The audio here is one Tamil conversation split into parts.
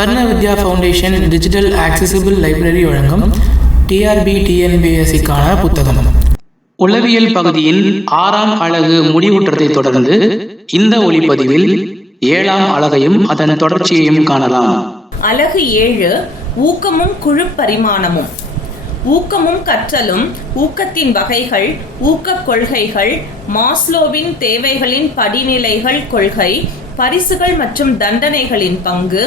கர்ண வித்யா ஃபவுண்டேஷன் டிஜிட்டல் ஆக்சசிபிள் லைப்ரரி வழங்கும் டிஆர்பி டிஎன்பிஎஸ்சிக்கான புத்தகம். உளவியல் பகுதியின் 6ஆம் அலகு முடிவுற்றதை தொடர்ந்து இந்த ஒளிப்பதிவில் 7ஆம் அலகையும் அதன் தொடர்ச்சியையும் காணலாம். அலகு 7 ஊக்கமும் குழு பரிமாணமும். ஊக்கமும் கற்றலும், ஊக்கத்தின் வகைகள், ஊக்கக் கொள்கைகள், மாஸ்லோவின் தேவைகளின் படிநிலைகள் கொள்கை, பரிசுகள் மற்றும் தண்டனைகளின் பங்கு,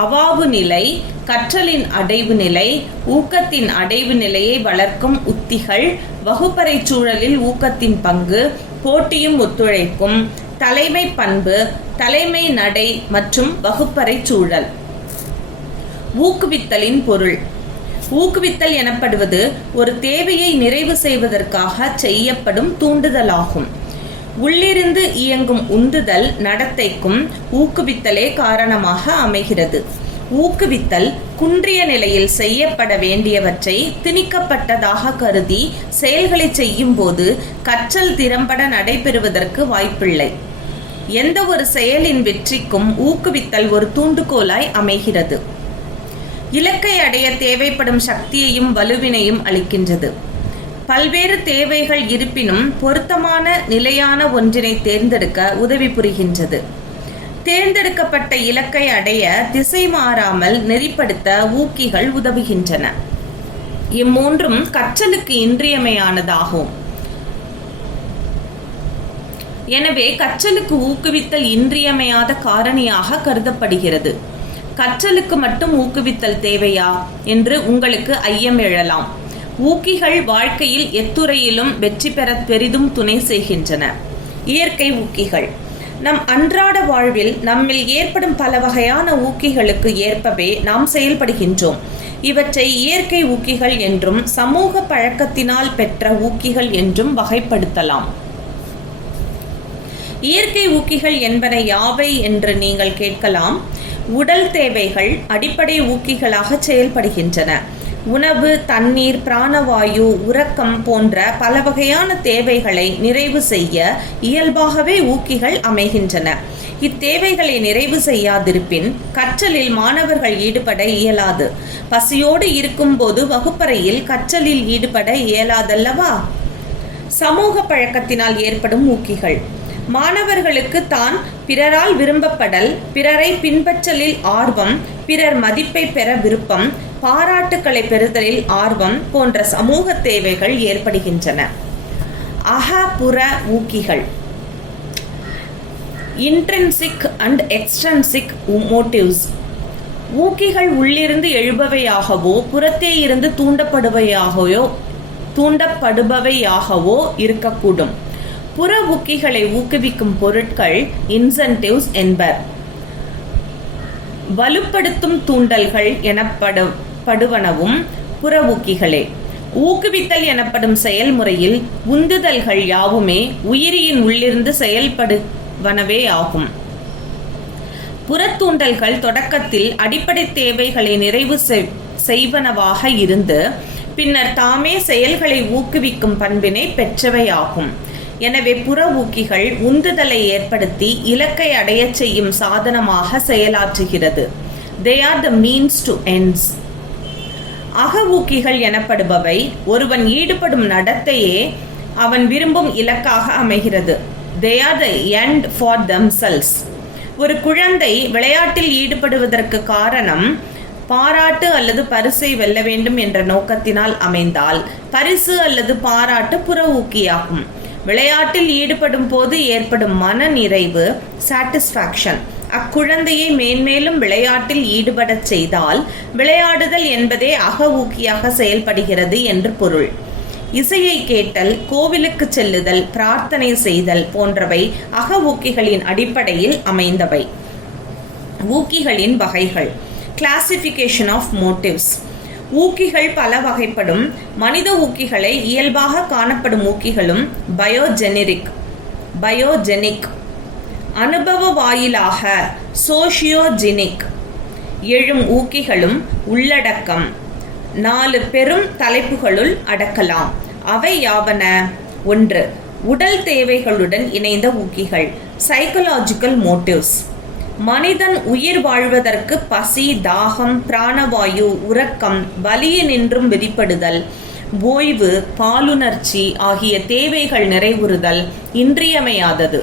அவாவு நிலை, கற்றலின் அடைவு நிலை, ஊக்கத்தின் அடைவு நிலையை வளர்க்கும் உத்திகள், வகுப்பறை சூழலில் ஊக்கத்தின் பங்கு, போட்டியும் ஒத்துழைப்பும், தலைமை பண்பு, தலைமை நடை மற்றும் வகுப்பறை சூழல். ஊக்குவித்தலின் பொருள். ஊக்குவித்தல் எனப்படுவது ஒரு தேவையை நிறைவு செய்வதற்காக செய்யப்படும் தூண்டுதலாகும். உள்ளிருந்து இயங்கும் உந்துதல் நடத்தைக்கும் ஊக்குவித்தலே காரணமாக அமைகிறது. ஊக்குவித்தல் குன்றிய நிலையில் செய்யப்பட வேண்டியவற்றை திணிக்கப்பட்டதாக கருதி செயல்களை செய்யும் போது கற்றல் திறம்பட நடைபெறுவதற்கு வாய்ப்பில்லை. எந்த ஒரு செயலின் வெற்றிக்கும் ஊக்குவித்தல் ஒரு தூண்டுகோலாய் அமைகிறது. இலக்கை அடைய தேவைப்படும் சக்தியையும் வலுவினையும் அளிக்கின்றது. பல்வேறு தேவைகள் இருப்பினும் பொருத்தமான நிலையான ஒன்றினை தேர்ந்தெடுக்க உதவி புரிகின்றது. தேர்ந்தெடுக்கப்பட்ட இலக்கை அடைய திசை மாறாமல் நெறிப்படுத்த ஊக்கிகள் உதவுகின்றன. இம்மூன்றும் கற்றலுக்கு இன்றியமையானதாகும். எனவே கற்றலுக்கு ஊக்குவித்தல் இன்றியமையாத காரணியாக கருதப்படுகிறது. கற்றலுக்கு மட்டும் ஊக்குவித்தல் தேவையா என்று உங்களுக்கு ஐயம் எழலாம். ஊக்கிகள் வாழ்க்கையில் எத்துறையிலும் வெற்றி பெற பெரிதும் துணை செய்கின்றன. இயற்கை ஊக்கிகள். நம் அன்றாட வாழ்வில் நம்மில் ஏற்படும் பல வகையான ஊக்கிகளுக்கு ஏற்பவே நாம் செயல்படுகின்றோம். இவற்றை இயற்கை ஊக்கிகள் என்றும் சமூக பழக்கத்தினால் பெற்ற ஊக்கிகள் என்றும் வகைப்படுத்தலாம். இயற்கை ஊக்கிகள் என்பன யாவை என்று நீங்கள் கேட்கலாம். உடல் தேவைகள் அடிப்படை ஊக்கிகளாக செயல்படுகின்றன. உணவு, தண்ணீர், பிராணவாயு, உறக்கம் போன்ற பல வகையான தேவைகளை நிறைவு செய்ய இயல்பாகவே ஊக்கிகள் அமைகின்றன. இத்தேவைகளை நிறைவு செய்யாதிருப்பின் கற்றலில் மாணவர்கள் ஈடுபட இயலாது. பசியோடு இருக்கும்போது வகுப்பறையில் கற்றலில் ஈடுபட இயலாதல்லவா? சமூக பழக்கத்தினால் ஏற்படும் ஊக்கிகள். மாணவர்களுக்கு தான் பிறரால் விரும்பப்படல், பிறரை பின்பற்றலில் ஆர்வம், பிறர் மதிப்பை பெற விருப்பம், பாராட்டுக்களை பெறுதலில் ஆர்வம் போன்ற சமூக தேவைகள் ஏற்படுகின்றன. அகப்புற ஊக்கிகள். Intrinsic and extrinsic motives. ஊக்கிகள் உள்ளிருந்து எழுபவையாகவோ புறத்தே இருந்து தூண்டப்படுபவையாகவோ இருக்கக்கூடும். புற ஊக்கிகளை ஊக்குவிக்கும் பொருட்கள் இன்சென்டிவ்ஸ் என்பர். வலுப்படுத்தும் தூண்டல்கள் எனப்படுவனவும் புற ஊக்கிகளே. ஊக்குவித்தல் எனப்படும் செயல்முறையில் உந்துதல்கள் யாவுமே உயிரியின் உள்ளிருந்து செயல்படுவனவே ஆகும். புறத்தூண்டல்கள் தொடக்கத்தில் அடிப்படை தேவைகளை நிறைவு செய்வனவாக இருந்து பின்னர் தாமே செயல்களை ஊக்குவிக்கும் பண்பினை பெற்றவையாகும். எனவே புற ஊக்கிகள் உந்துதலை ஏற்படுத்தி இலக்கை அடைய செய்யும் சாதனமாக செயலாற்றுகிறது. They are the means to ends. அக ஊக்கிகள் எனப்படுபவை ஒருவன் ஈடுபடும் நடத்தையே அவன் விரும்பும் இலக்காக அமைகிறது. They are the end for themselves. ஒரு குழந்தை விளையாட்டில் ஈடுபடுவதற்கு காரணம் பாராட்டு அல்லது பரிசை வெல்ல வேண்டும் என்ற நோக்கத்தினால் அமைந்தால் பரிசு அல்லது பாராட்டு புற ஊக்கியாகும். விளையாட்டில் ஈடுபடும் போது ஏற்படும் மன நிறைவு, சாட்டிஸ்ஃபேக்ஷன், அக்குழந்தையை மேன்மேலும் விளையாட்டில் ஈடுபடச் செய்தால் விளையாடுதல் என்பதே அக ஊக்கியாக செயல்படுகிறது என்று பொருள். இசையை கேட்டல், கோவிலுக்கு செல்லுதல், பிரார்த்தனை செய்தல் போன்றவை அக ஊக்கிகளின் அடிப்படையில் அமைந்தவை. ஊக்கிகளின் வகைகள். Classification of motives. ஊக்கிகள் பல வகைப்படும். மனித ஊக்கிகளை இயல்பாக காணப்படும் ஊக்கிகளும் பயோஜெனிக், அனுபவ வாயிலாக சோஷியோஜெனிக் எழும் ஊக்கிகளும் உள்ளடக்கம் 4 பெரும் தலைப்புகளுள் அடக்கலாம். அவை யாவன? 1. உடல் தேவைகளுடன் இணைந்த ஊக்கிகள், சைக்கலாஜிக்கல் மோட்டிவ்ஸ். மனிதன் உயிர் வாழ்வதற்கு பசி, தாகம், பிராணவாயு, உறக்கம், வலியினின்றும் விதிப்படுதல், ஓய்வு, பாலுணர்ச்சி ஆகிய தேவைகள் நிறைவுறுதல் இன்றியமையாதது.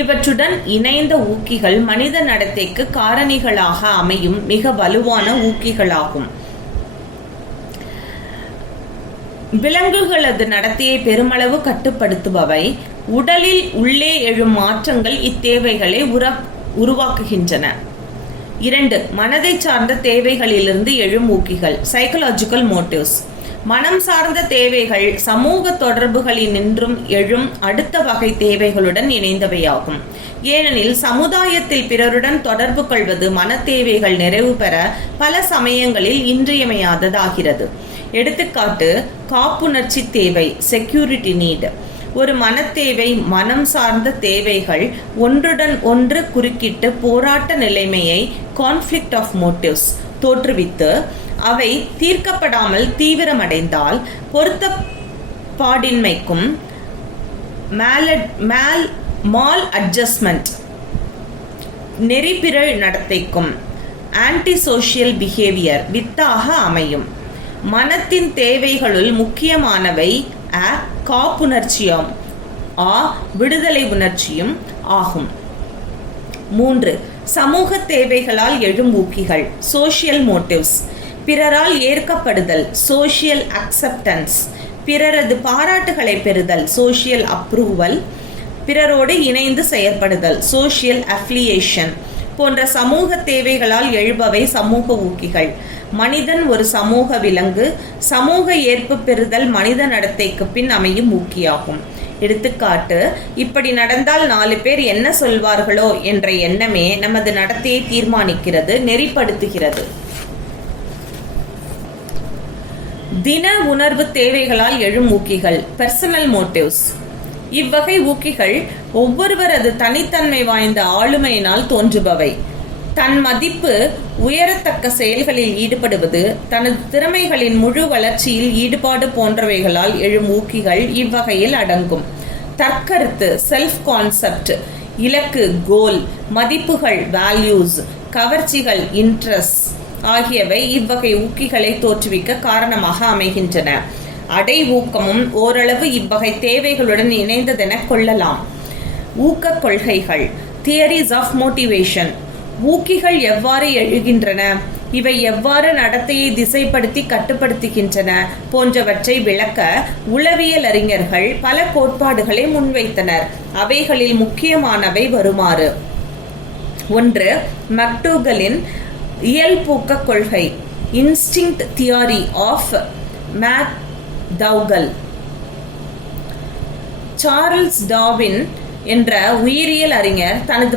இவற்றுடன் இணைந்த ஊக்கிகள் மனித நடத்தைக்கு காரணிகளாக அமையும் மிக வலுவான ஊக்கிகளாகும். விலங்குகளது நடத்தையை பெருமளவு கட்டுப்படுத்துபவை. உடலில் உள்ளே எழும் மாற்றங்கள் இத்தேவைகளை உருவாக்குகின்றன. 2. மனதை சார்ந்த தேவைகளிலிருந்து எழும் ஊக்கிகள், சைக்கலாஜிக்கல் மோட்டிவ்ஸ். மனம் சார்ந்த தேவைகள் சமூக தொடர்புகளினின்றும் எழும் அடுத்த வகை தேவைகளுடன் இணைந்தவையாகும். ஏனெனில் சமுதாயத்தில் பிறருடன் தொடர்பு கொள்வது மன தேவைகள் நிறைவு பெற பல சமயங்களில் இன்றியமையாததாகிறது. எடுத்துக்காட்டு, காப்புணர்ச்சி தேவை, செக்யூரிட்டி நீட். ஒரு மனத்தேவை, மனம் சார்ந்த தேவைகள் ஒன்றுடன் ஒன்று குறுக்கிட்டு போராட்ட நிலைமையை, கான்ஃப்ளிக்ட் ஆஃப் மோட்டிவ்ஸ் தோற்றுவித்து அவை தீர்க்கப்படாமல் தீவிரமடைந்தால் பொருத்தப்பாடின்மைக்கும் மால் அட்ஜஸ்ட்மெண்ட், நெறிப்பிரள் நடத்தைக்கும், ஆன்டி சோஷியல் பிஹேவியர் வித்தாக அமையும். மனத்தின் தேவைகளுள் முக்கியமானவை காப்புணர்ச்சியும் விடுதலை உணர்ச்சியும் ஆகும். 3. சமூக தேவைகளால் எழும் ஊக்கிகள், சோஷியல் மோட்டிவ்ஸ். பிறரால் ஏற்கப்படுதல், சோஷியல் அக்செப்டன்ஸ். பிறரது பாராட்டுகளை பெறுதல், சோஷியல் அப்ரூவல். பிறரோடு இணைந்து செயற்படுதல், சோஷியல் அஃபிலியேஷன் போன்ற சமூக தேவைகளால் எழுபவை சமூக ஊக்கிகள். மனிதன் ஒரு சமூக விலங்கு. சமூக ஏற்பு பெறுதல் மனித நடத்தைக்கு பின் அமையும் ஊக்கியாகும். எடுத்துக்காட்டு, இப்படி நடந்தால் 4 பேர் என்ன சொல்வார்களோ என்ற எண்ணமே நமது நடத்தையை தீர்மானிக்கிறது, நெறிப்படுத்துகிறது. தின உணர்வு தேவைகளால் எழும் ஊக்கிகள், பர்சனல் மோட்டிவ்ஸ். இவ்வகை ஊக்கிகள் ஒவ்வொருவரது தனித்தன்மை வாய்ந்த ஆளுமையினால் தோன்றுபவை. தன் மதிப்பு உயரத்தக்க செயல்களில் ஈடுபடுவது, தனது திறமைகளின் முழு வளர்ச்சியில் ஈடுபாடு போன்றவைகளால் எழும் ஊக்கிகள் இவ்வகையில் அடங்கும். தற்கருத்து, செல்ஃப் கான்செப்ட், இலக்கு, கோல், மதிப்புகள், வேல்யூஸ், கவர்ச்சிகள், இன்ட்ரெஸ்ட் ஆகியவை இவ்வகை ஊக்கிகளை தோற்றுவிக்க காரணமாக அமைகின்றன. அடை ஊக்கமும் ஓரளவு இவ்வகை தேவைகளுடன் இணைந்ததென கொள்ளலாம். ஊக்க கொள்கைகள், தியரிஸ் ஆஃப் மோட்டிவேஷன். ஊக்கிகள் எவ்வாறு எழுகின்றன, இவை எவ்வாறு நடத்தையை திசைப்படுத்தி கட்டுப்படுத்துகின்றன போன்றவற்றை விளக்க உளவியல் அறிஞர்கள் பல கோட்பாடுகளை முன்வைத்தனர். அவைகளில் முக்கியமானவை வருமாறு: 1. மெக்டூகலின் இயல்பூக்க கொள்கை, instinct theory of McDougall. Charles Darwin என்ற உயிரியல் அறிஞர் தனது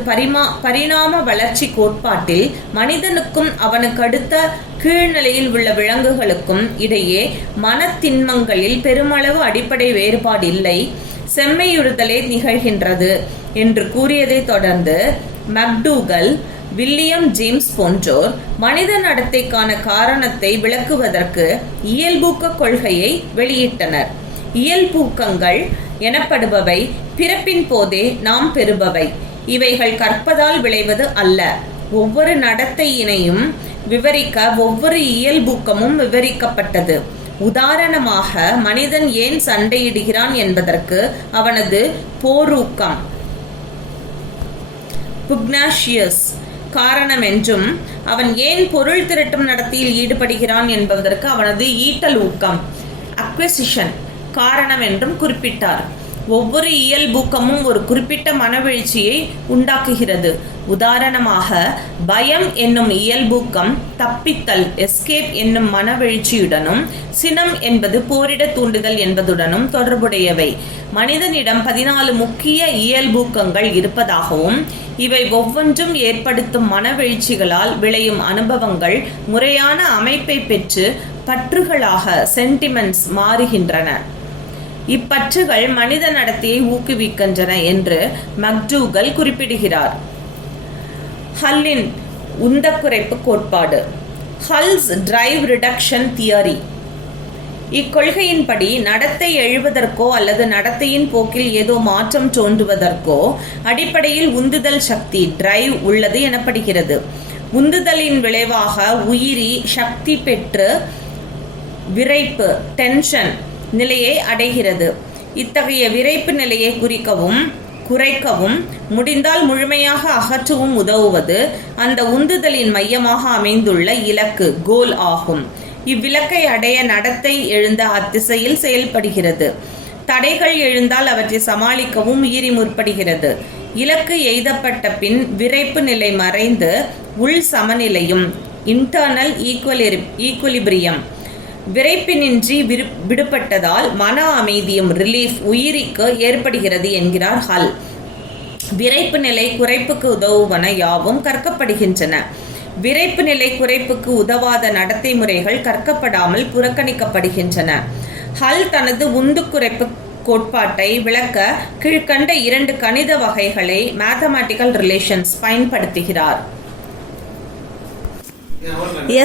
பரிணாம வளர்ச்சி கோட்பாட்டில் மனிதனுக்கும் அவனுக்கு அடுத்த கீழ்நிலையில் உள்ள விலங்குகளுக்கும் இடையே மனத்திண்மங்களில் பெருமளவு அடிப்படை வேறுபாடு இல்லை, செம்மையுறுதலே நிகழ்கின்றது என்று கூறியதை தொடர்ந்து மெக்டூகல், வில்லியம் ஜேம்ஸ் போன்றோர் மனித நடத்தைக்கான காரணத்தை விளக்குவதற்கு இயல்பூக்க கொள்கையை வெளியிட்டனர். இயல்பூக்கங்கள் எனப்படுபவை பிறப்பின் போதே நாம் பெறுபவை. இவைகள் கற்பதால் விளைவது அல்ல. ஒவ்வொரு நடத்தையினையும் விவரிக்க ஒவ்வொரு இயல்பூக்கமும் விவரிக்கப்பட்டது. உதாரணமாக, மனிதன் ஏன் சண்டையிடுகிறான் என்பதற்கு அவனது போரூக்கம் புக்னாஷியஸ் காரணம் என்றும், அவன் ஏன் பொருள் திரட்டும் நடத்தையில் ஈடுபடுகிறான் என்பதற்கு அவனது ஈட்டல் ஊக்கம் அக்விசிஷன் காரணம் என்றும் குறிப்பிட்டார். ஒவ்வொரு இயல்பூக்கமும் ஒரு குறிப்பிட்ட மனவெழுச்சியை உண்டாக்குகிறது. உதாரணமாக, பயம் என்னும் இயல்பூக்கம் தப்பித்தல் எஸ்கேப் என்னும் மனவெழுச்சியுடனும், சினம் என்பது போரிட தூண்டுதல் என்பதுடனும் தொடர்புடையவை. மனிதனிடம் 14 முக்கிய இயல்பூக்கங்கள் இருப்பதாகவும், இவை ஒவ்வொன்றும் ஏற்படுத்தும் மனவெழுச்சிகளால் விளையும் அனுபவங்கள் முறையான அமைப்பை பெற்று பற்றுகளாக சென்டிமெண்ட்ஸ் மாறுகின்றன. இப்பற்றுகள் மனித நடத்தையை ஊக்குவிக்கின்றன என்று மெக்டூகல் குறிப்பிடுகிறார். ஹல்லின் உந்தக்குறைப்பு கோட்பாடு, ஹல்ஸ் டிரைவ் ரிடக்ஷன் தியரி. இக்கொள்கையின்படி நடத்தை எழுவதற்கோ அல்லது நடத்தையின் போக்கில் ஏதோ மாற்றம் தோன்றுவதற்கோ அடிப்படையில் உந்துதல் சக்தி டிரைவ் உள்ளது எனப்படுகிறது. உந்துதலின் விளைவாக உயிரி சக்தி பெற்று விறைப்பு டென்ஷன் நிலையை அடைகிறது. இத்தகைய விறைப்பு நிலையை குறைக்கவும் முடிந்தால் முழுமையாக அகற்றவும் உதவுவது அந்த உந்துதலின் மையமாக அமைந்துள்ள இலக்கு கோல் ஆகும். இவ்விலக்கை அடைய நடத்தை எழுந்த அத்திசையில் செயல்படுகிறது. தடைகள் எழுந்தால் அவற்றை சமாளிக்கவும் உயிரி முற்படுகிறது. இலக்கு எய்தப்பட்ட பின் விறைப்பு நிலை மறைந்து உள் சமநிலையும் இன்டர்னல் ஈக்குலிபிரியம் விறைப்பினின்றி விடுபட்டதால் மன அமைதியும் ரிலீஃப் உயிரிக்கு ஏற்படுகிறது என்கிறார் ஹல். விறைப்பு நிலை குறைப்புக்கு உதவுவன யாவும் கற்கப்படுகின்றன. விறைப்பு நிலை குறைப்புக்கு உதவாத நடத்தை முறைகள் கற்கப்படாமல் புறக்கணிக்கப்படுகின்றன. ஹல் தனது உந்து குறைப்பு கோட்பாட்டை விளக்க கீழ்கண்ட 2 கணித வகைகளை மேத்தமேட்டிக்கல் ரிலேஷன்ஸ் பயன்படுத்துகிறார்.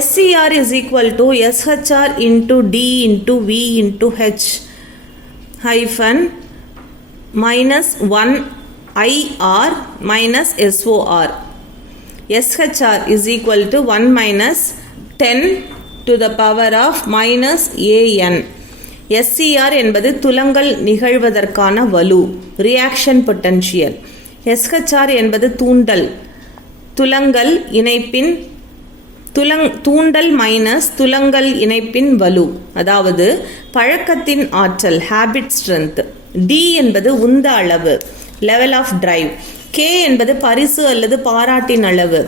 SCR is equal to SHR into D into V into H hyphen minus 1 IR minus SOR. SHR is equal to 1 minus 10 to the power of minus AN. SCR என்பது துலங்கல் நிகழ்வதற்கான வலு ரியாக்ஷன் பொட்டன்ஷியல். SHR என்பது தூண்டல் மைனஸ் துலங்கல் இணைப்பின் வலு, அதாவது பழக்கத்தின் ஆற்றல் ஹேபிட் ஸ்ட்ரென்த். D என்பது உந்த அளவு லெவல் ஆஃப் டிரைவ். K என்பது பரிசு அல்லது பாராட்டின் அளவு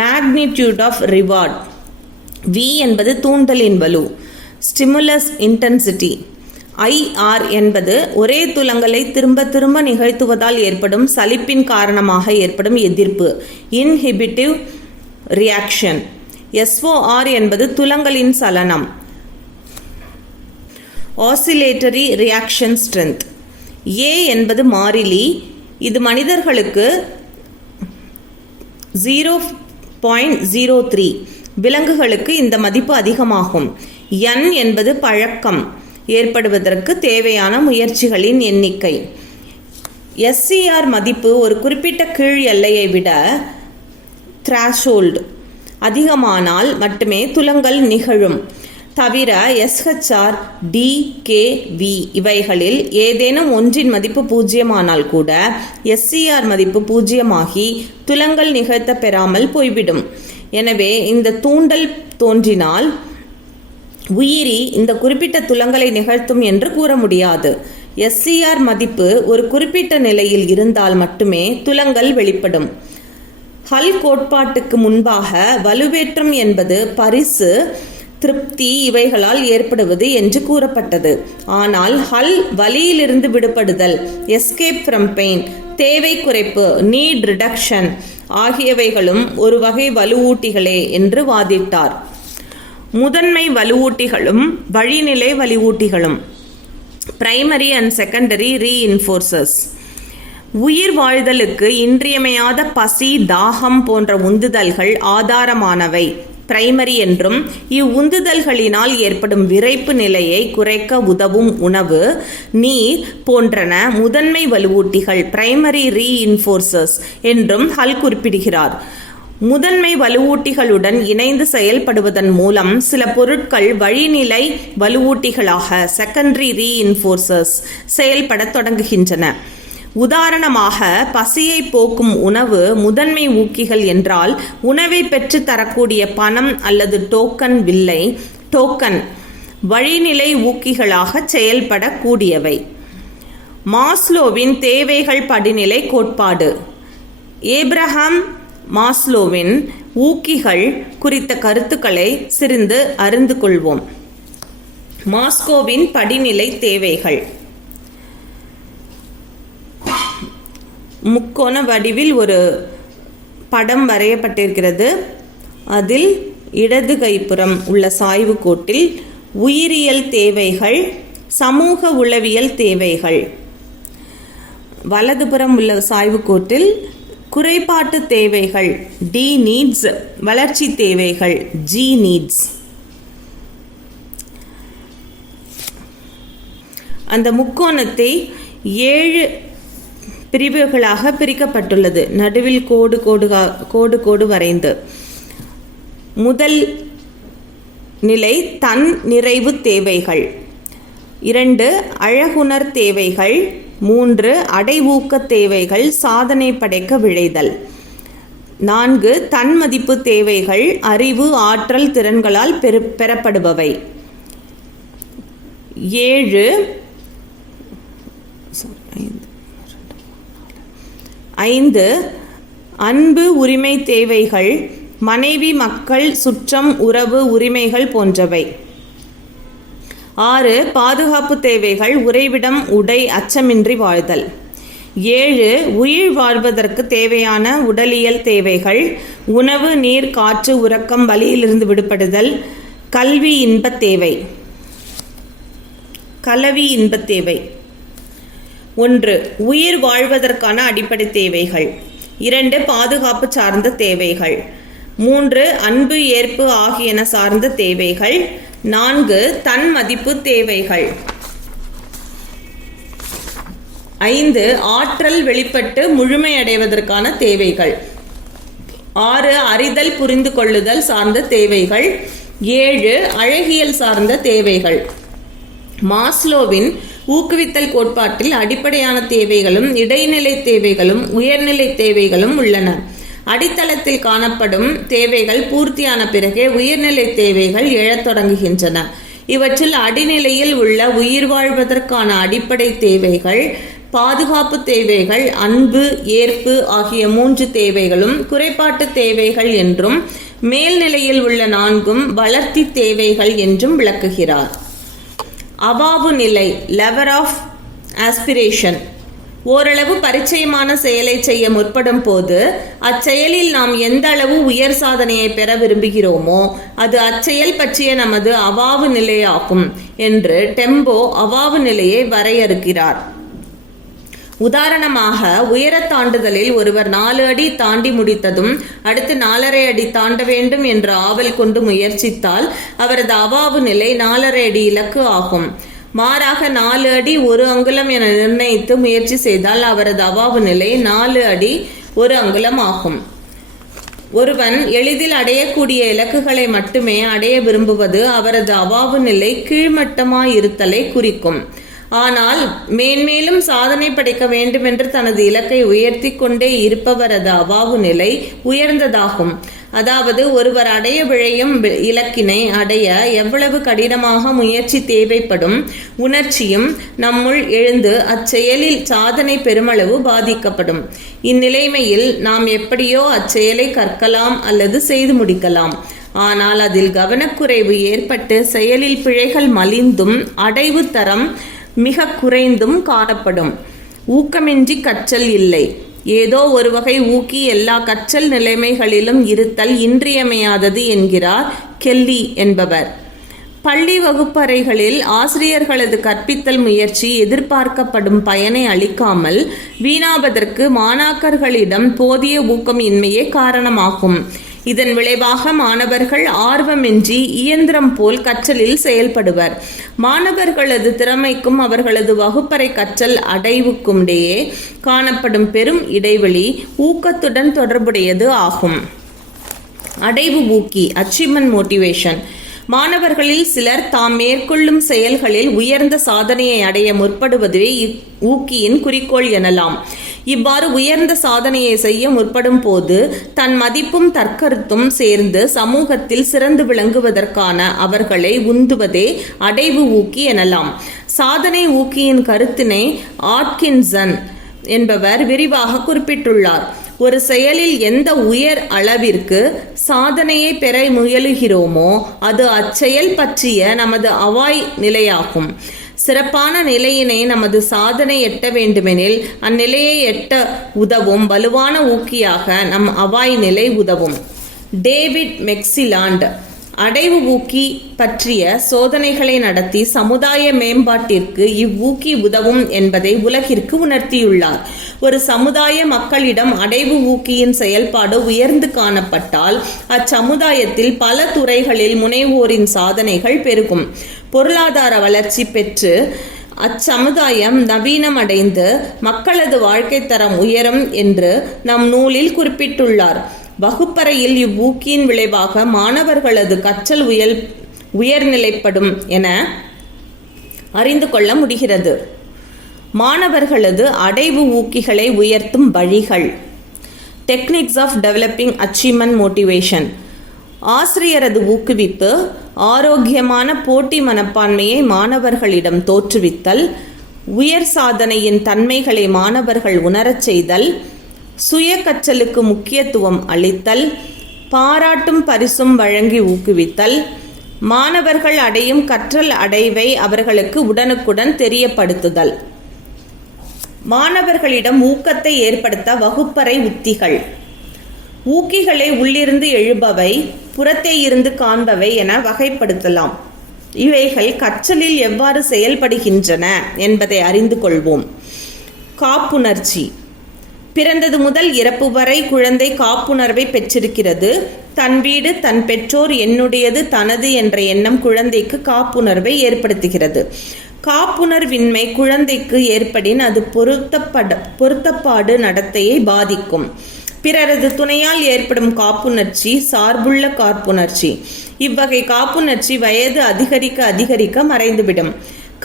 மேக்னிடியூட் ஆஃப் ரிவார்ட். V என்பது தூண்டலின் வலு ஸ்டிமுலஸ் இன்டென்சிட்டி. IR என்பது ஒரே துலங்கலை திரும்ப திரும்ப நிகழ்த்துவதால் ஏற்படும் சலிப்பின் காரணமாக ஏற்படும் எதிர்ப்பு இன்ஹிபிட்டிவ் ரியாக்ஷன். SOR என்பது துலங்கலின் சலனம் ஆசிலேட்டரி ரியாக்ஷன் ஸ்ட்ரென்த். A என்பது மாறிலி, இது மனிதர்களுக்கு 0.03, விலங்குகளுக்கு இந்த மதிப்பு அதிகமாகும். N என்பது பழக்கம் ஏற்படுவதற்கு தேவையான முயற்சிகளின் எண்ணிக்கை. SCR மதிப்பு ஒரு குறிப்பிட்ட கீழ் எல்லையை விட த்ராஷோல்டு அதிகமானால் மட்டுமே துலங்கல் நிகழும். தவிர SHR, D, K, V இவைகளில் ஏதேனும் ஒன்றின் மதிப்பு 0 ஆனால் கூட SCR மதிப்பு 0 ஆகி துலங்கல் நிகழ்த்த பெறாமல் போய்விடும். எனவே இந்த தூண்டல் தோன்றினால் உயிரி இந்த குறிப்பிட்ட துலங்கலை நிகழ்த்தும் என்று கூற முடியாது. SCR மதிப்பு ஒரு குறிப்பிட்ட நிலையில் இருந்தால் மட்டுமே துலங்கல் வெளிப்படும். ஹல் கோட்பாட்டுக்கு முன்பாக வலுவேற்றம் என்பது பரிசு திருப்தி இவைகளால் ஏற்படுவது என்று கூறப்பட்டது. ஆனால் ஹல் வலியிலிருந்து விடுபடுதல் எஸ்கேப் ஃப்ரம் பெயின், தேவை குறைப்பு நீட் ரிடக்ஷன் ஆகியவைகளும் ஒரு வகை வலுவூட்டிகளே என்று வாதிட்டார். முதன்மை வலுவூட்டிகளும் வழிநிலை வலுவூட்டிகளும் பிரைமரி அண்ட் செகண்டரி ரீஇன்ஃபோர்சஸ். உயிர் வாழ்தலுக்கு இன்றியமையாத பசி, தாகம் போன்ற உந்துதல்கள் ஆதாரமானவை பிரைமரி என்றும், இவ்வுந்துதல்களினால் ஏற்படும் விறைப்பு நிலையை குறைக்க உதவும் உணவு, நீர் போன்றன முதன்மை வலுவூட்டிகள் பிரைமரி ரீஇன்ஃபோர்சஸ் என்றும் ஹல் குறிப்பிடுகிறார். முதன்மை வலுவூட்டிகளுடன் இணைந்து செயல்படுவதன் மூலம் சில பொருட்கள் வழிநிலை வலுவூட்டிகளாக செகண்டரி ரீஇன்ஃபோர்சஸ் செயல்பட தொடங்குகின்றன. உதாரணமாக, பசியை போக்கும் உணவு முதன்மை ஊக்கிகள் என்றால், உணவை பெற்று தரக்கூடிய பணம் அல்லது டோக்கன் வில்லை டோக்கன் வழிநிலை ஊக்கிகளாக செயல்படக்கூடியவை. மாஸ்லோவின் தேவைகள் படிநிலை கோட்பாடு. ஏப்ரஹாம் மாஸ்லோவின் ஊக்கிகள் குறித்த கருத்துக்களை சிறிது அறிந்து கொள்வோம். மாஸ்லோவின் படிநிலை தேவைகள். முக்கோண வடிவில் ஒரு படம் வரையப்பட்டிருக்கிறது. அதில் இடது கைப்புறம் உள்ள சாய்வு கோட்டில் உயிரியல் தேவைகள், சமூக உளவியல் தேவைகள், வலதுபுறம் உள்ள சாய்வு கோட்டில் குறைபாட்டு தேவைகள் டி நீட்ஸ், வளர்ச்சி தேவைகள் ஜி நீட்ஸ். அந்த முக்கோணத்தை 7 பிரிவுகளாக பிரிக்கப்பட்டுள்ளது. நடுவில் கோடு வரைந்து. முதல் நிலை தன் நிறைவு தேவைகள், 2 அழகுணர் தேவைகள், 3 அடைவூக்க தேவைகள் சாதனை படைக்க விழைதல், 4 தன் மதிப்பு தேவைகள் அறிவு ஆற்றல் திறன்களால் பெறப்படுபவை, 7 5 அன்பு உரிமை தேவைகள் மனைவி மக்கள் சுற்றம் உறவு உரிமைகள் போன்றவை, 6 பாதுகாப்பு தேவைகள் உறைவிடம் உடை அச்சமின்றி வாழ்தல், 7 உயிர் வாழ்வதற்கு தேவையான உடலியல் தேவைகள் உணவு நீர் காற்று உறக்கம் வலியிலிருந்து விடுபடுதல் கல்வி இன்பத் தேவை. 1 உயிர் வாழ்வதற்கான அடிப்படை தேவைகள், 2 பாதுகாப்பு சார்ந்த தேவைகள், 3 அன்பு ஏற்பு ஆகியன சார்ந்த தேவைகள், 4 தன் மதிப்பு தேவைகள், 5 ஆற்றல் வெளிப்பட்டு முழுமையடைவதற்கான தேவைகள், 6 அறிதல் புரிந்து கொள்ளுதல் சார்ந்த தேவைகள், 7 அழகியல் சார்ந்த தேவைகள். மாஸ்லோவின் ஊக்குவித்தல் கோட்பாட்டில் அடிப்படையான தேவைகளும் இடைநிலை தேவைகளும் உயர்நிலை தேவைகளும் உள்ளன. அடித்தளத்தில் காணப்படும் தேவைகள் பூர்த்தியான பிறகே உயர்நிலை தேவைகள் எழத் தொடங்குகின்றன. இவற்றில் அடிநிலையில் உள்ள உயிர் வாழ்வதற்கான அடிப்படை தேவைகள், பாதுகாப்பு தேவைகள், அன்பு ஏற்பு ஆகிய 3 தேவைகளும் குறைபாட்டு தேவைகள் என்றும், மேல்நிலையில் உள்ள 4 வளர்த்தி தேவைகள் என்றும் விளக்குகிறார். அவாவு நிலை, லெவல் ஆஃப் ஆஸ்பிரேஷன், ஓரளவு பரிச்சயமான செயலை செய்ய முற்படும் போது அச்செயலில் நாம் எந்த அளவு உயர் சாதனையை பெற விரும்புகிறோமோ அது அச்செயல் பற்றிய நமது அவாவு நிலையாகும் என்று டெம்போ அவாவு நிலையை வரையறுக்கிறார். உதாரணமாக, உயர தாண்டுதலில் ஒருவர் 4 அடி தாண்டி முடித்ததும் அடுத்து 4.5 அடி தாண்ட வேண்டும் என்ற ஆவல் கொண்டு முயற்சித்தால் அவரது அவாவு நிலை 4.5 அடி இலக்கு ஆகும். மாறாக 4 அடி 1 அங்குலம் என நிர்ணயித்து முயற்சி செய்தால் அவரது அவாவு நிலை 4 அடி 1 அங்குலம் ஆகும். ஒருவன் எளிதில் அடையக்கூடிய இலக்குகளை மட்டுமே அடைய விரும்புவது அவரது அவாவு நிலை கீழ்மட்டமாயிருத்தலை குறிக்கும். ஆனால் மேன்மேலும் சாதனை படைக்க வேண்டுமென்று தனது இலக்கை உயர்த்தி கொண்டே இருப்பவரது அவாவு நிலை உயர்ந்ததாகும். அதாவது ஒருவர் அடைய விழையும் இலக்கினை அடைய எவ்வளவு கடினமாக முயற்சி தேவைப்படும் உணர்ச்சியும் நம்முள் எழுந்து அச்செயலில் சாதனை பெருமளவு பாதிக்கப்படும். இந்நிலைமையில் நாம் எப்படியோ அச்செயலை கற்கலாம் அல்லது செய்து முடிக்கலாம். ஆனால் அதில் கவனக்குறைவு ஏற்பட்டு செயலில் பிழைகள் மலிந்தும் அடைவு தரம் மிக குறைந்தும் காணப்படும். ஊக்கமின்றி கற்றல் இல்லை. ஏதோ ஒரு வகை ஊக்கி எல்லா கற்றல் நிலைமைகளிலும் இருத்தல் இன்றியமையாதது என்கிறார் கெல்லி என்பவர். பள்ளி வகுப்பறைகளில் ஆசிரியர்களது கற்பித்தல் முயற்சி எதிர்பார்க்கப்படும் பயனை அளிக்காமல் வீணாவதற்கு மாணாக்கர்களிடம் போதிய ஊக்கம் இன்மையே காரணமாகும். இதன் விளைவாக மாணவர்கள் ஆர்வமின்றி இயந்திரம் போல் கற்றலில் செயல்படுவர். மாணவர்களது திறமைக்கும் அவர்களது வகுப்பறை கற்றல் அடைவுக்கும் இடையே காணப்படும் பெரும் இடைவெளி ஊக்கத்துடன் தொடர்புடையது ஆகும். அடைவு ஊக்கி, அச்சீவ்மெண்ட் மோட்டிவேஷன். மாணவர்களில் சிலர் தாம் மேற்கொள்ளும் செயல்களில் உயர்ந்த சாதனையை அடைய முற்படுவதுவே ஊக்கியின் குறிக்கோள் எனலாம். இவ்வாறு உயர்ந்த சாதனையை செய்ய முற்படும் போது தன் மதிப்பும் தற்கருத்தும் சேர்ந்து சமூகத்தில் சிறந்து விளங்குவதற்கான அவர்களை உந்துவதே அடைவு ஊக்கி எனலாம். சாதனை ஊக்கியின் கருத்தினை ஆட்கின்சன் என்பவர் விரிவாக குறிப்பிட்டுள்ளார். ஒரு செயலில் எந்த உயர் அளவிற்கு சாதனையை பெற முயலுகிறோமோ அது அச்செயல் பற்றிய நமது அவாய் நிலையாகும். சிறப்பான நிலையினை நமது சாதனை எட்ட வேண்டுமெனில் அந்நிலையை எட்ட உதவும் வலுவான ஊக்கியாக நம் அவாய் நிலை உதவும். டேவிட் மெக்சிலாண்ட் அடைவு ஊக்கி பற்றிய சோதனைகளை நடத்தி சமுதாய மேம்பாட்டிற்கு இவ்வூக்கி உதவும் என்பதை உலகிற்கு உணர்த்தியுள்ளார். ஒரு சமுதாய மக்களிடம் அடைவு ஊக்கியின் செயல்பாடு உயர்ந்து காணப்பட்டால் அச்சமுதாயத்தில் பல துறைகளில் முனைவோரின் சாதனைகள் பெருகும். பொருளாதார வளர்ச்சி பெற்று அச்சமுதாயம் நவீனமடைந்து மக்களது வாழ்க்கை தரம் உயரும் என்று நம் நூலில் குறிப்பிட்டுள்ளார். வகுப்பறையில் இவ்வூக்கியின் விளைவாக மாணவர்களது கற்றல் உயர்நிலைப்படும் என அறிந்து கொள்ள முடிகிறது. மாணவர்களது அடைவு ஊக்கிகளை உயர்த்தும் வழிகள். Techniques of developing achievement motivation. ஆசிரியரது ஊக்குவிப்பு, ஆரோக்கியமான போட்டி மனப்பான்மையை மாணவர்களிடம் தோற்றுவித்தல், உயர் சாதனையின் தன்மைகளை மாணவர்கள் உணரச் செய்தல், சுய கற்றலுக்கு முக்கியத்துவம் அளித்தல், பாராட்டும் பரிசும் வழங்கி ஊக்குவித்தல், மாணவர்கள் அடையும் கற்றல் அடைவை அவர்களுக்கு உடனுக்குடன் தெரியப்படுத்துதல். மாணவர்களிடம் ஊக்கத்தை ஏற்படுத்த வகுப்பறை உத்திகள். ஊக்கிகளை உள்ளிருந்து எழுபவை, புறத்தே இருந்து காண்பவை என வகைப்படுத்தலாம். இவைகள் கற்றலில் எவ்வாறு செயல்படுகின்றன என்பதை அறிந்து கொள்வோம். காப்புணர்ச்சி. பிறந்தது முதல் இறப்பு வரை குழந்தை காப்புணர்வை பெற்றிருக்கிறது. தன் வீடு, தன் பெற்றோர், என்னுடையது, தனது என்ற எண்ணம் குழந்தைக்கு காப்புணர்வை ஏற்படுத்துகிறது. காப்புணர்வின்மை குழந்தைக்கு ஏற்படின் அது பொருத்தப்பாடு நடத்தையை பாதிக்கும். பிறரது துணையால் ஏற்படும் காப்புணர்ச்சி சார்புள்ள காப்புணர்ச்சி. இவ்வகை காப்புணர்ச்சி வயது அதிகரிக்க அதிகரிக்க மறைந்துவிடும்.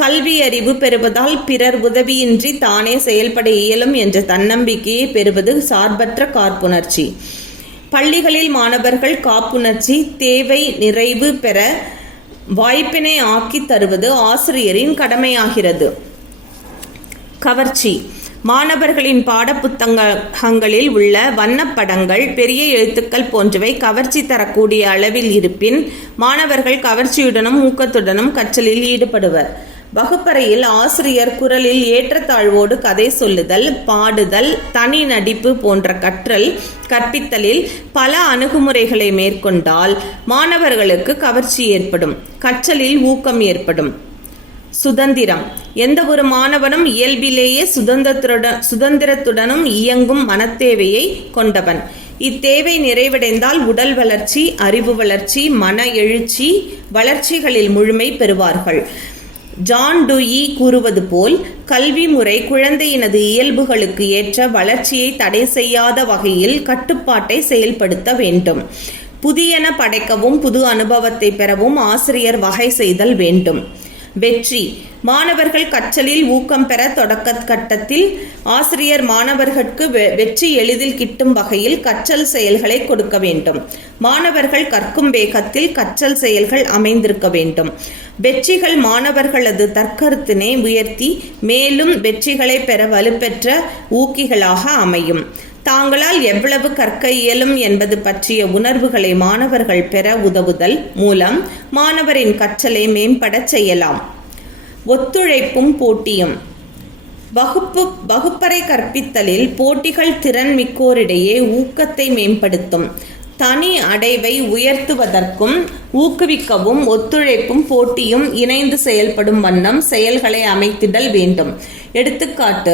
கல்வி அறிவு பெறுவதால் பிறர் உதவியின்றி தானே செயல்பட இயலும் என்ற தன்னம்பிக்கையை பெறுவது சார்பற்ற காப்புணர்ச்சி. பள்ளிகளில் மாணவர்கள் காப்புணர்ச்சி தேவை நிறைவு பெற வாய்ப்பினை ஆக்கி தருவது ஆசிரியரின் கடமையாகிறது. கவர்ச்சி. மாணவர்களின் பாடப்புத்தகங்களில் உள்ள வண்ணப்படங்கள், பெரிய எழுத்துக்கள் போன்றவை கவர்ச்சி தரக்கூடிய அளவில் இருப்பின் மாணவர்கள் கவர்ச்சியுடனும் ஊக்கத்துடனும் கற்றலில் ஈடுபடுவர். வகுப்பறையில் ஆசிரியர் குரலில் ஏற்றத்தாழ்வோடு கதை சொல்லுதல், பாடுதல், தனி நடிப்பு போன்ற கற்பித்தலில் பல அணுகுமுறைகளை மேற்கொண்டால் மாணவர்களுக்கு கவர்ச்சி ஏற்படும், கற்றலில் ஊக்கம் ஏற்படும். சுதந்திரம். எந்த ஒரு மாணவனும் இயல்பிலேயே சுதந்திரத்துடனும் இயங்கும் மனத்தேவையை கொண்டவன். இத்தேவை நிறைவடைந்தால் உடல் வளர்ச்சி, அறிவு வளர்ச்சி, மன எழுச்சி வளர்ச்சிகளில் முழுமை பெறுவார்கள். ஜான் டூயி கூறுவது போல் கல்வி முறை குழந்தையினது இயல்புகளுக்கு ஏற்ற வளர்ச்சியை தடை செய்யாத வகையில் கட்டுப்பாட்டை செயல்படுத்த வேண்டும். புதியன படைக்கவும் புது அனுபவத்தை பெறவும் ஆசிரியர் வகை செய்தல் வேண்டும். வெற்றி. மாணவர்கள் கற்றலில் ஊக்கம் பெற தொடக்க கட்டத்தில் ஆசிரியர் மாணவர்களுக்கு வெற்றி எளிதில் கிட்டும் வகையில் கற்றல் செயல்களை கொடுக்க வேண்டும். மாணவர்கள் கற்கும் வேகத்தில் கற்றல் செயல்கள் அமைந்திருக்க வேண்டும். வெற்றிகள் மாணவர்களது தற்கருத்தினை உயர்த்தி மேலும் வெற்றிகளை பெற வலுப்பெற்ற ஊக்கிகளாக அமையும். தாங்களால் எவ்வளவு கற்க இயலும் என்பது பற்றிய உணர்வுகளை மாணவர்கள் பெற உதவுதல் மூலம் மாணவரின் கற்றலை மேம்படச் செய்யலாம். ஒத்துழைப்பும் போட்டியும். வகுப்பறை கற்பித்தலில் போட்டிகள் திறன் மிக்கோரிடையே ஊக்கத்தை மேம்படுத்தும். தனி அடைவை உயர்த்துவதற்கும் ஊக்குவிக்கவும் ஒத்துழைப்பும் போட்டியும் இணைந்து செயல்படும் வண்ணம் செயல்களை அமைத்திடல் வேண்டும். எடுத்துக்காட்டு,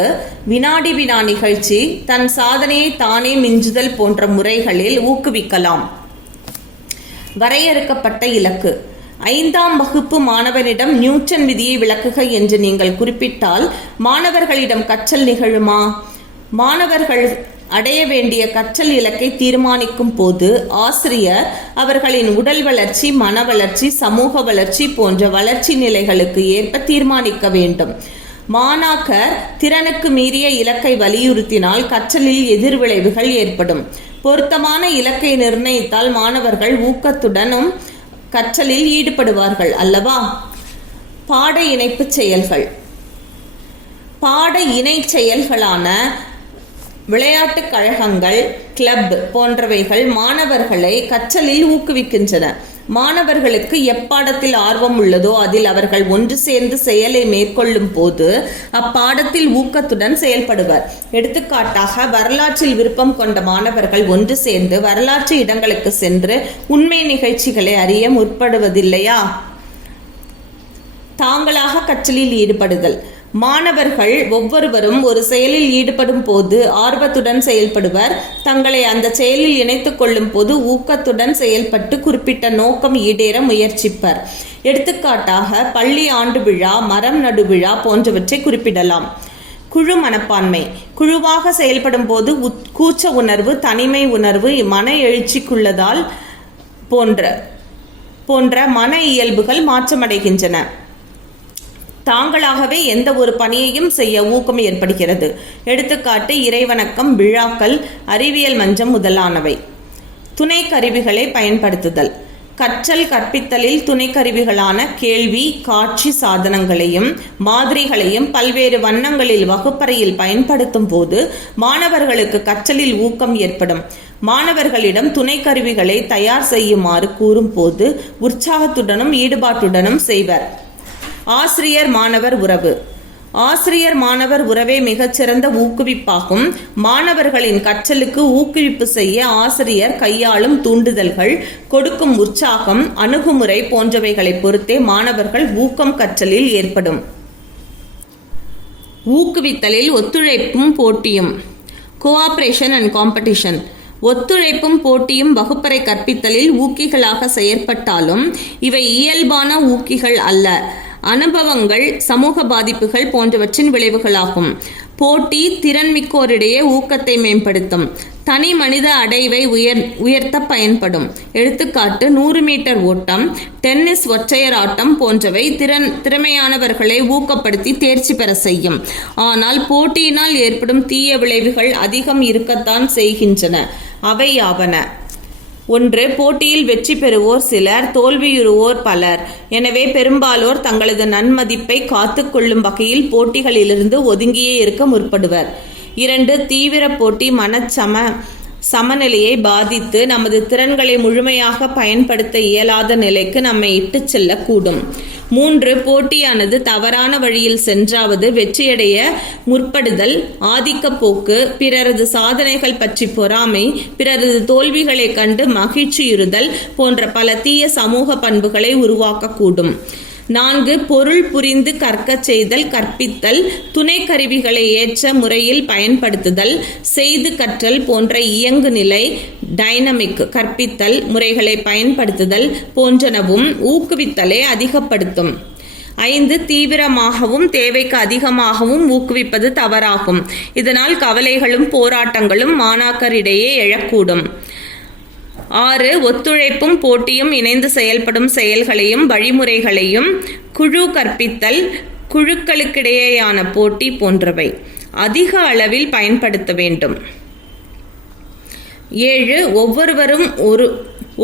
வினாடி வினா நிகழ்ச்சி, தன் சாதனையை தானே மிஞ்சுதல் போன்ற முறைகளில் ஊக்குவிக்கலாம். வரையறுக்கப்பட்ட இலக்கு. 5ஆம் வகுப்பு மாணவனிடம் நியூட்டன் விதியை விளக்குக என்று நீங்கள் குறிப்பிட்டால் மாணவர்களிடம் கற்றல் நிகழுமா? மாணவர்கள் அடைய வேண்டிய கற்றல் இலக்கை தீர்மானிக்கும் போது ஆசிரியர் அவர்களின் உடல் வளர்ச்சி, மன வளர்ச்சி, சமூக வளர்ச்சி போன்ற வளர்ச்சி நிலைகளுக்கு ஏற்ப தீர்மானிக்க வேண்டும். மாணாக்கர் திறனுக்கு மீறிய இலக்கை வலியுறுத்தினால் கற்றலில் எதிர்விளைவுகள் ஏற்படும். பொருத்தமான இலக்கை நிர்ணயித்தால் மாணவர்கள் ஊக்கத்துடனும் கற்றலில் ஈடுபடுவார்கள் அல்லவா? பாட இணைப்பு செயல்கள். பாட இணை செயல்களான விளையாட்டுக் கழகங்கள், கிளப் போன்றவைகள் மாணவர்களை கற்றலில் ஊக்குவிக்கின்றன. மாணவர்களுக்கு எப்பாடத்தில் ஆர்வம் உள்ளதோ அதில் அவர்கள் ஒன்று சேர்ந்து செயலை மேற்கொள்ளும் போது அப்பாடத்தில் ஊக்கத்துடன் செயல்படுவர். எடுத்துக்காட்டாக, வரலாற்றில் விருப்பம் கொண்ட மாணவர்கள் ஒன்று சேர்ந்து வரலாற்று இடங்களுக்கு சென்று உண்மை நிகழ்ச்சிகளை அறிய முற்படுவதில்லையா? தாங்களாக கற்றலில் ஈடுபடுதல். மாணவர்கள் ஒவ்வொருவரும் ஒரு செயலில் ஈடுபடும் போது ஆர்வத்துடன் செயல்படுவர். தங்களை அந்த செயலில் இணைத்துக் கொள்ளும் போது ஊக்கத்துடன் செயல்பட்டு குறிப்பிட்ட நோக்கம் ஈடேற முயற்சிப்பர். எடுத்துக்காட்டாக பள்ளி ஆண்டு விழா, மரம் நடு விழா போன்றவற்றை குறிப்பிடலாம். குழு மனப்பான்மை. குழுவாக செயல்படும் போது கூச்ச உணர்வு, தனிமை உணர்வு, மன எழுச்சிக்குள்ளதால் போன்ற மன இயல்புகள் மாற்றமடைகின்றன. தாங்களாகவே எந்த ஒரு பணியையும் செய்ய ஊக்கம் ஏற்படுகிறது. எடுத்துக்காட்டு இறைவணக்கம், விழாக்கள், அறிவியல் மன்றம் முதலானவை. துணை கருவிகளை பயன்படுத்துதல். கற்றல் கற்பித்தலில் துணைக்கருவிகளான கேள்வி, காட்சி சாதனங்களையும் மாதிரிகளையும் பல்வேறு வண்ணங்களில் வகுப்பறையில் பயன்படுத்தும் போது மாணவர்களுக்கு கற்றலில் ஊக்கம் ஏற்படும். மாணவர்களிடம் துணைக்கருவிகளை தயார் செய்யுமாறு கூறும் போது உற்சாகத்துடனும் ஈடுபாட்டுடனும் செய்வர். ஆசிரியர் மாணவர் உறவு. ஆசிரியர் மாணவர் உறவே மிகச்சிறந்த ஊக்குவிப்பாகும். மாணவர்களின் கற்றலுக்கு ஊக்குவிப்பு செய்ய ஆசிரியர் கையாளும் தூண்டுதல்கள், கொடுக்கும் உற்சாகம், அணுகுமுறை போன்றவைகளை பொறுத்தே மாணவர்கள் ஊக்கம் கற்றலில் ஏற்படும். ஊக்குவித்தலில் ஒத்துழைப்பும் போட்டியும். Cooperation and competition. ஒத்துழைப்பும் போட்டியும் வகுப்பறை கற்பித்தலில் ஊக்கிகளாக செயற்பட்டாலும் இவை இயல்பான ஊக்கிகள் அல்ல. அனுபவங்கள், சமூக பாதிப்புகள் போன்றவற்றின் விளைவுகளாகும். போட்டி திறன்மிக்கோரிடையே ஊக்கத்தை மேம்படுத்தும். தனி மனித அடைவை உயர்த்த பயன்படும். எடுத்துக்காட்டு 100 மீட்டர் ஓட்டம், டென்னிஸ் ஒற்றையர் ஆட்டம் போன்றவை திறமையானவர்களை ஊக்கப்படுத்தி தேர்ச்சி பெற செய்யும். ஆனால் போட்டியினால் ஏற்படும் தீய விளைவுகள் அதிகம் இருக்கத்தான் செய்கின்றன. அவையாவன: 1. போட்டியில் வெற்றி பெறுவோர் சிலர், தோல்வியுறுவோர் பலர். எனவே பெரும்பாலோர் தங்களது நன்மதிப்பை காத்து கொள்ளும் வகையில் போட்டிகளிலிருந்து ஒதுங்கியே இருக்க முற்படுவர். 2. தீவிர போட்டி சமநிலையை பாதித்து நமது திறன்களை முழுமையாக பயன்படுத்த இயலாத நிலைக்கு நம்மை இட்டு செல்லக்கூடும். 3. போட்டியானது தவறான வழியில் சென்றாவது வெற்றியடைய முற்படுதல், ஆதிக்க போக்கு, பிறரது சாதனைகள் பற்றி பொறாமை, பிறரது தோல்விகளை கண்டு மகிழ்ச்சியுறுதல் போன்ற பல தீய சமூக பண்புகளை உருவாக்கக்கூடும். 4. பொருள் புரிந்து கற்கச் செய்தல், கற்பித்தல், துணை கருவிகளை ஏற்ற முறையில் பயன்படுத்துதல், செய்து கற்றல் போன்ற இயங்குநிலை டைனமிக் கற்பித்தல் முறைகளை பயன்படுத்துதல் போன்றனவும் ஊக்குவித்தலை அதிகப்படுத்தும். 5. தீவிரமாகவும் தேவைக்கு அதிகமாகவும் ஊக்குவிப்பது தவறாகும். இதனால் கவலைகளும் போராட்டங்களும் மாணாக்கரிடையே எழக்கூடும். 6. ஒத்துழைப்பும் போட்டியும் இணைந்து செயல்படும் செயல்களையும் வழிமுறைகளையும், குழு கற்பித்தல், குழுக்களுக்கிடையேயான போட்டி போன்றவை அதிக அளவில் பயன்படுத்த வேண்டும். 7. ஒவ்வொருவரும்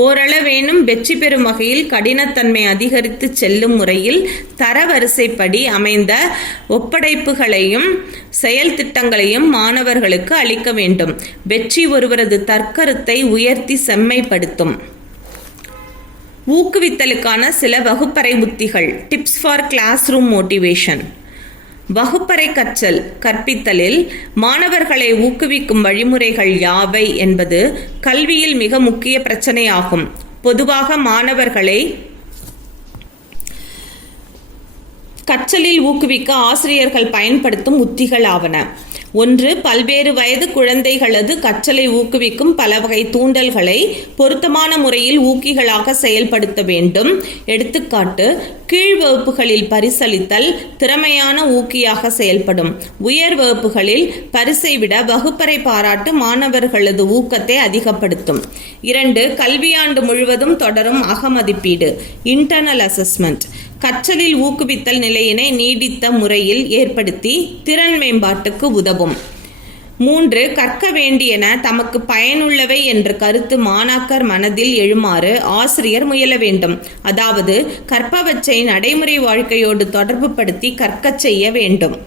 ஓரளவேனும் வெற்றி பெறும் வகையில் கடினத்தன்மை அதிகரித்து செல்லும் முறையில் தரவரிசைப்படி அமைந்த ஒப்படைப்புகளையும் செயல் திட்டங்களையும் மாணவர்களுக்கு அளிக்க வேண்டும். வெற்றி ஒருவரது தற்கருத்தை உயர்த்தி செம்மைப்படுத்தும். ஊக்குவித்தலுக்கான சில வகுப்பறை உத்திகள். Tips for classroom motivation. வகுப்பறை கற்பித்தலில் மாணவர்களை ஊக்குவிக்கும் வழிமுறைகள் யாவை என்பது கல்வியில் மிக முக்கிய பிரச்சனையாகும். பொதுவாக மாணவர்களை கற்றலில் ஊக்குவிக்க ஆசிரியர்கள் பயன்படுத்தும் உத்திகள் ஆவன. 1. பல்வேறு வயது குழந்தைகளது கற்றலை ஊக்குவிக்கும் பல வகை தூண்டல்களை பொருத்தமான முறையில் ஊக்கிகளாக செயல்படுத்த வேண்டும். எடுத்துக்காட்டு: கீழ் வகுப்புகளில் பரிசளித்தல் திறமையான ஊக்கியாக செயல்படும். உயர் வகுப்புகளில் பரிசை விட வகுப்பறை பாராட்டு மாணவர்களது ஊக்கத்தை அதிகப்படுத்தும். 2. கல்வியாண்டு முழுவதும் தொடரும் அகமதிப்பீடு இன்டர்னல் அசஸ்மெண்ட் கற்றலில் ஊக்குவித்தல் நிலையினை நீடித்த முறையில் ஏற்படுத்தி திறன் மேம்பாட்டுக்கு உதவும். 3. கற்க வேண்டியன தமக்கு பயனுள்ளவை என்ற கருத்து மாணாக்கர் மனதில் எழுமாறு ஆசிரியர் முயல வேண்டும். அதாவது கற்பவற்றை நடைமுறை வாழ்க்கையோடு தொடர்பு படுத்தி கற்கச் செய்ய வேண்டும்.